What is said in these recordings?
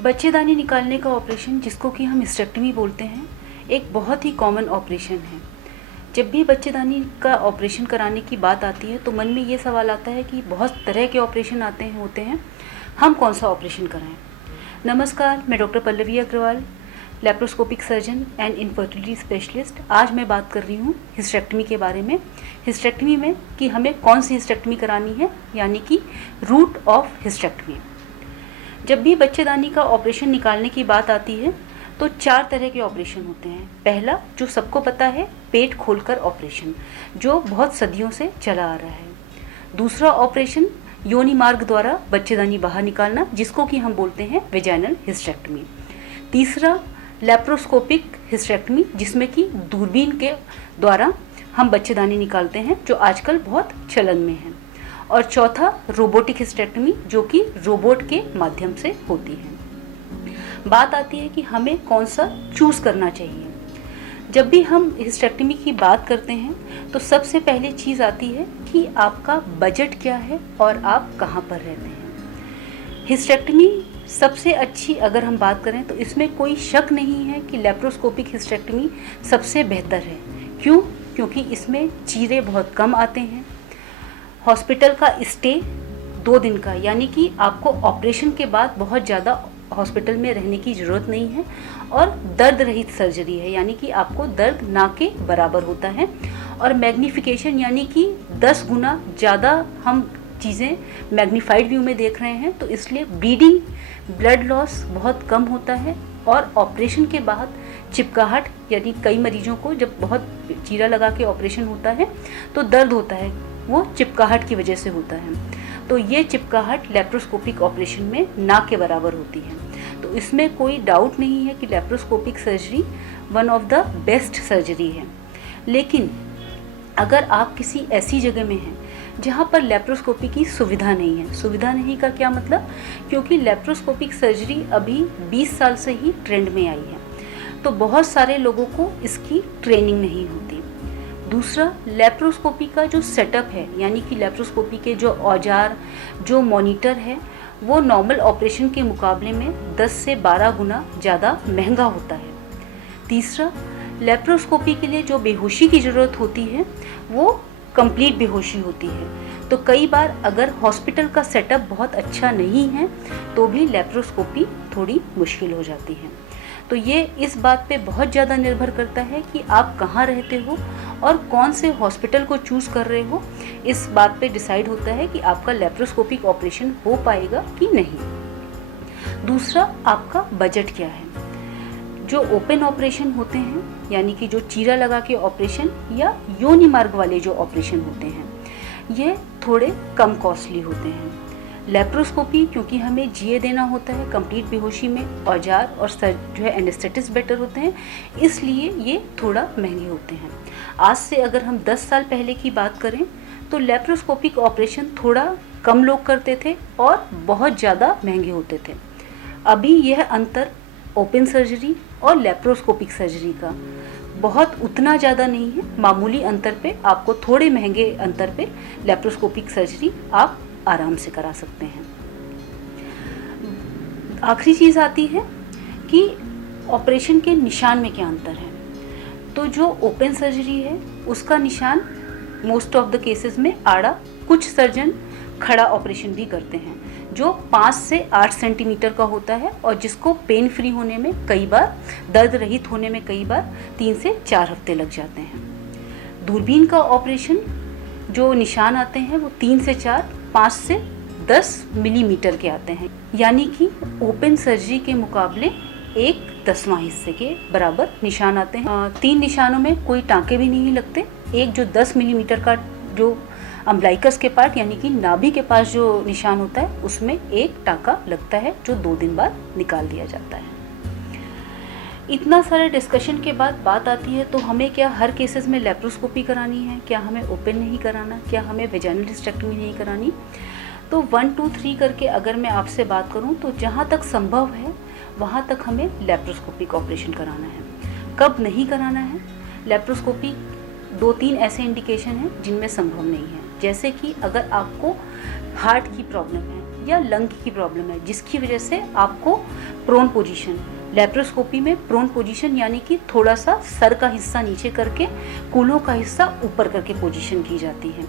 बच्चेदानी निकालने का ऑपरेशन, जिसको कि हम हिस्टेक्टमी बोलते हैं, एक बहुत ही कॉमन ऑपरेशन है। जब भी बच्चेदानी का ऑपरेशन कराने की बात आती है तो मन में ये सवाल आता है कि बहुत तरह के ऑपरेशन होते हैं, हम कौन सा ऑपरेशन कराएं। नमस्कार, मैं doctor Pallavi Agrawal, laparoscopic surgeon and infertility specialist. आज मैं बात कर रही हूँ हिस्टेक्टमी के बारे में। हिस्टेक्टमी में कि हमें कौन सी हिस्टेक्टमी करानी है, यानी कि रूट ऑफ हिस्टेक्टमी। जब भी बच्चेदानी का ऑपरेशन निकालने की बात आती है तो 4 तरह के ऑपरेशन होते हैं। पहला, जो सबको पता है, पेट खोलकर ऑपरेशन, जो बहुत सदियों से चला आ रहा है। दूसरा ऑपरेशन, योनि मार्ग द्वारा बच्चेदानी बाहर निकालना, जिसको कि हम बोलते हैं वेजाइनल हिस्टेक्टमी। तीसरा, लैप्रोस्कोपिक हिस्टेक्टमी, जिसमें कि दूरबीन के द्वारा हम बच्चेदानी निकालते हैं, जो आजकल बहुत चलन में है। और चौथा, रोबोटिक हिस्टेक्टमी, जो कि रोबोट के माध्यम से होती है। बात आती है कि हमें कौन सा चूज़ करना चाहिए। जब भी हम हिस्टेक्टमी की बात करते हैं तो सबसे पहले चीज़ आती है कि आपका बजट क्या है और आप कहाँ पर रहते हैं। हिस्टेक्टमी सबसे अच्छी अगर हम बात करें तो इसमें कोई शक नहीं है कि लैप्रोस्कोपिक हिस्टेक्टमी सबसे बेहतर है। क्यों? क्योंकि इसमें चीरे बहुत कम आते हैं। हॉस्पिटल का स्टे 2 दिन का, यानी कि आपको ऑपरेशन के बाद बहुत ज़्यादा हॉस्पिटल में रहने की ज़रूरत नहीं है। और दर्द रहित सर्जरी है, यानी कि आपको दर्द ना के बराबर होता है। और मैग्नीफिकेशन, यानी कि 10 गुना ज़्यादा हम चीज़ें मैग्नीफाइड व्यू में देख रहे हैं, तो इसलिए ब्लीडिंग, ब्लड लॉस बहुत कम होता है। और ऑपरेशन के बाद चिपकाहट, यानी कई मरीजों को जब बहुत चीरा लगा के ऑपरेशन होता है तो दर्द होता है, वो चिपकाहट की वजह से होता है। तो ये चिपकाहट लैप्रोस्कोपिक ऑपरेशन में ना के बराबर होती है। तो इसमें कोई डाउट नहीं है कि laparoscopic surgery one of the best surgery है। लेकिन अगर आप किसी ऐसी जगह में हैं जहाँ पर लैप्रोस्कोपी की सुविधा नहीं है, सुविधा नहीं का क्या मतलब, क्योंकि लैप्रोस्कोपिक सर्जरी अभी 20 साल से ही ट्रेंड में आई है, तो बहुत सारे लोगों को इसकी ट्रेनिंग नहीं होती। दूसरा, लैप्रोस्कोपी का जो सेटअप है, यानी कि लैप्रोस्कोपी के जो औजार, जो मॉनिटर है, वो नॉर्मल ऑपरेशन के मुकाबले में 10 से 12 गुना ज़्यादा महंगा होता है। तीसरा, लैप्रोस्कोपी के लिए जो बेहोशी की ज़रूरत होती है वो कंप्लीट बेहोशी होती है। तो कई बार अगर हॉस्पिटल का सेटअप बहुत अच्छा नहीं है तो भी लैप्रोस्कोपी थोड़ी मुश्किल हो जाती है। तो ये इस बात पे बहुत ज़्यादा निर्भर करता है कि आप कहाँ रहते हो और कौन से हॉस्पिटल को चूज़ कर रहे हो। इस बात पे डिसाइड होता है कि आपका लैप्रोस्कोपिक ऑपरेशन हो पाएगा कि नहीं। दूसरा, आपका बजट क्या है। जो ओपन ऑपरेशन होते हैं, यानी कि जो चीरा लगा के ऑपरेशन या योनि मार्ग वाले जो ऑपरेशन होते हैं, ये थोड़े कम कॉस्टली होते हैं। लैप्रोस्कोपी, क्योंकि हमें जिए देना होता है कंप्लीट बेहोशी में, औजार और जो है एनेस्थेटिस्ट बेटर होते हैं, इसलिए ये थोड़ा महंगे होते हैं। आज से अगर हम 10 साल पहले की बात करें तो लैप्रोस्कोपिक ऑपरेशन थोड़ा कम लोग करते थे और बहुत ज़्यादा महंगे होते थे। अभी यह अंतर ओपन सर्जरी और लैप्रोस्कोपिक सर्जरी का बहुत उतना ज़्यादा नहीं है। मामूली अंतर पे, आपको थोड़े महंगे अंतर पे लैप्रोस्कोपिक सर्जरी आप आराम से करा सकते हैं। आखिरी चीज़ आती है कि ऑपरेशन के निशान में क्या अंतर है। तो जो ओपन सर्जरी है उसका निशान मोस्ट ऑफ द केसेस में आड़ा, कुछ सर्जन खड़ा ऑपरेशन भी करते हैं, जो 5 से 8 सेंटीमीटर का होता है और जिसको पेन फ्री होने में कई बार, दर्द रहित होने में कई बार 3 से 4 हफ्ते लग जाते हैं। दूरबीन का ऑपरेशन जो निशान आते हैं वो 3 से 4, 5 से 10 मिलीमीटर के आते हैं, यानी कि ओपन सर्जरी के मुकाबले 1/10वां हिस्से के बराबर निशान आते हैं। 3 निशानों में कोई टाँके भी नहीं लगते। एक जो 10 मिलीमीटर का जो अम्बलाइकस के पार्ट, यानी कि नाभि के पास जो निशान होता है, उसमें एक टाँका लगता है जो 2 दिन बाद निकाल दिया जाता है। इतना सारे डिस्कशन के बाद बात आती है तो हमें क्या हर केसेस में लैप्रोस्कोपी करानी है, क्या हमें ओपन नहीं कराना, क्या हमें वेजाइनल हिस्टेक्टमी नहीं करानी। तो 1 2 3 करके अगर मैं आपसे बात करूं तो जहां तक संभव है वहां तक हमें लैप्रोस्कोपिक ऑपरेशन कराना है। कब नहीं कराना है, लैप्रोस्कोपी 2-3 ऐसे इंडिकेशन हैं जिनमें संभव नहीं है। जैसे कि अगर आपको हार्ट की प्रॉब्लम है या लंग की प्रॉब्लम है, जिसकी वजह से आपको प्रोन पोजीशन, लेप्रोस्कोपी में प्रोन पोजीशन यानी कि थोड़ा सा सर का हिस्सा नीचे करके कूल्हों का हिस्सा ऊपर करके पोजीशन की जाती है।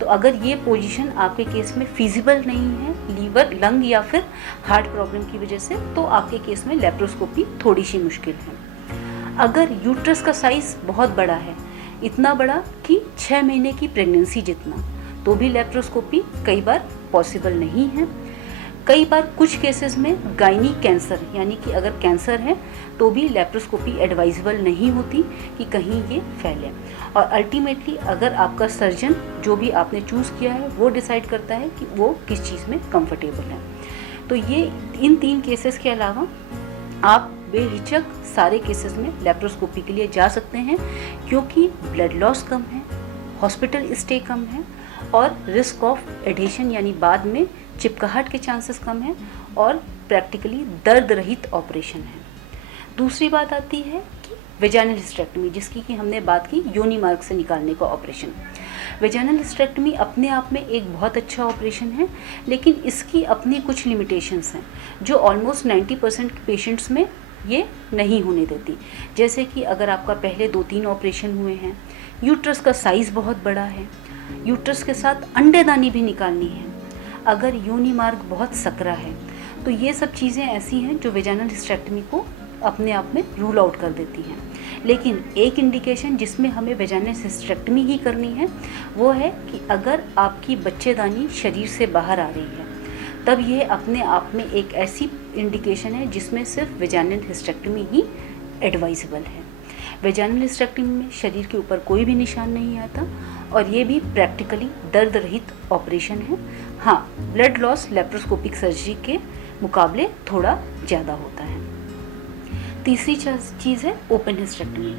तो अगर ये पोजीशन आपके केस में फिजिबल नहीं है लीवर, लंग या फिर हार्ट प्रॉब्लम की वजह से, तो आपके केस में लेप्रोस्कोपी थोड़ी सी मुश्किल है। अगर यूट्रस का साइज बहुत बड़ा है, इतना बड़ा कि 6 महीने की प्रेगनेंसी जितना, तो भी लेप्रोस्कोपी कई बार पॉसिबल नहीं है। कई बार कुछ केसेस में गायनी कैंसर यानी कि अगर कैंसर है तो भी लेप्रोस्कोपी एडवाइजेबल नहीं होती कि कहीं ये फैले। और अल्टीमेटली अगर आपका सर्जन जो भी आपने चूज़ किया है वो डिसाइड करता है कि वो किस चीज़ में कंफर्टेबल है। तो ये इन 3 केसेस के अलावा आप बेहिचक सारे केसेस में लेप्रोस्कोपी के लिए जा सकते हैं, क्योंकि ब्लड लॉस कम है, हॉस्पिटल स्टे कम है और रिस्क ऑफ एडेशन यानी बाद में चिपकाहट के चांसेस कम हैं और प्रैक्टिकली दर्द रहित ऑपरेशन है। दूसरी बात आती है कि वेजाइनल हिस्टेरेक्टमी, जिसकी कि हमने बात की योनि मार्ग से निकालने का ऑपरेशन। वेजाइनल हिस्टेरेक्टमी अपने आप में एक बहुत अच्छा ऑपरेशन है, लेकिन इसकी अपनी कुछ लिमिटेशंस हैं जो ऑलमोस्ट 90% पेशेंट्स में ये नहीं होने देती। जैसे कि अगर आपका पहले 2-3 ऑपरेशन हुए हैं, यूट्रस का साइज़ बहुत बड़ा है, यूट्रस के साथ अंडेदानी भी निकालनी है, अगर योनि मार्ग बहुत सकरा है, तो ये सब चीज़ें ऐसी हैं जो वेजाइनल हिस्टेरेक्टमी को अपने आप में रूल आउट कर देती हैं। लेकिन एक इंडिकेशन जिसमें हमें वेजाइनल हिस्टेरेक्टमी ही करनी है वो है कि अगर आपकी बच्चेदानी शरीर से बाहर आ रही है, तब ये अपने आप में एक ऐसी इंडिकेशन है जिसमें सिर्फ वेजाइनल हिस्टेरेक्टमी ही एडवाइजेबल है। वेजाइनल हिस्टेरेक्टमी में शरीर के ऊपर कोई भी निशान नहीं आता और ये भी प्रैक्टिकली दर्द रहित ऑपरेशन है। हाँ, ब्लड लॉस लेप्रोस्कोपिक सर्जरी के मुकाबले थोड़ा ज़्यादा होता है। तीसरी चीज़ है ओपन हिस्टेरेक्टमी।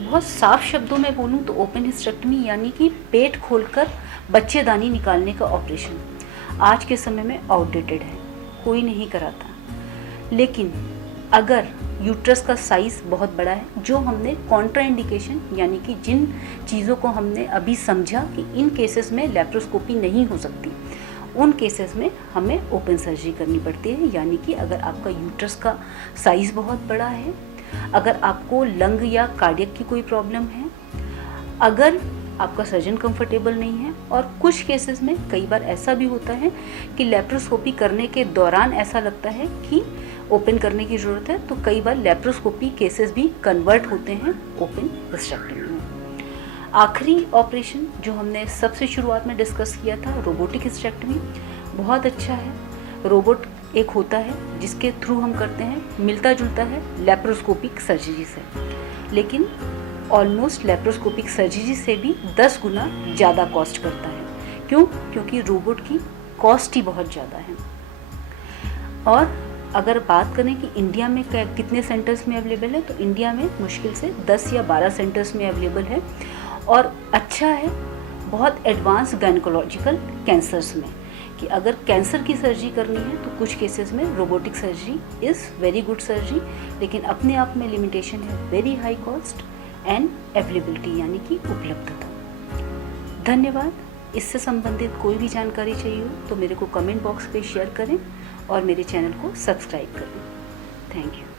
बहुत साफ शब्दों में बोलूँ तो ओपन हिस्टेरेक्टमी यानी कि पेट खोलकर बच्चेदानी निकालने का ऑपरेशन आज के समय में आउटडेटेड है, कोई नहीं कराता। लेकिन अगर यूट्रस का साइज़ बहुत बड़ा है, जो हमने कॉन्ट्राइंडिकेशन यानी कि जिन चीज़ों को हमने अभी समझा कि इन केसेस में लेप्रोस्कोपी नहीं हो सकती, उन केसेस में हमें ओपन सर्जरी करनी पड़ती है। यानी कि अगर आपका यूट्रस का साइज़ बहुत बड़ा है, अगर आपको लंग या कार्डियक की कोई प्रॉब्लम है, अगर आपका सर्जन कंफर्टेबल नहीं है, और कुछ केसेस में कई बार ऐसा भी होता है कि लेप्रोस्कोपी करने के दौरान ऐसा लगता है कि ओपन करने की ज़रूरत है, तो कई बार लेप्रोस्कोपी केसेस भी कन्वर्ट होते हैं ओपन हिस्टेरेक्टमी में। आखिरी ऑपरेशन जो हमने सबसे शुरुआत में डिस्कस किया था, रोबोटिक हिस्टेरेक्टमी, बहुत अच्छा है। रोबोट एक होता है जिसके थ्रू हम करते हैं, मिलता जुलता है लेप्रोस्कोपिक सर्जरी से, लेकिन ऑलमोस्ट लेप्रोस्कोपिक सर्जरी से भी 10 गुना ज़्यादा कॉस्ट करता है। क्यों? क्योंकि रोबोट की कॉस्ट ही बहुत ज़्यादा है। और अगर बात करें कि इंडिया में कितने सेंटर्स में अवेलेबल है, तो इंडिया में मुश्किल से 10 या 12 सेंटर्स में अवेलेबल है। और अच्छा है बहुत एडवांस गायनेकोलॉजिकल कैंसर्स में, कि अगर कैंसर की सर्जरी करनी है तो कुछ केसेस में robotic surgery is very good surgery, लेकिन अपने आप में लिमिटेशन है very high cost and availability यानी कि उपलब्धता। धन्यवाद। इससे संबंधित कोई भी जानकारी चाहिए हो तो मेरे को कमेंट बॉक्स पे शेयर करें और मेरे चैनल को सब्सक्राइब करें। Thank you.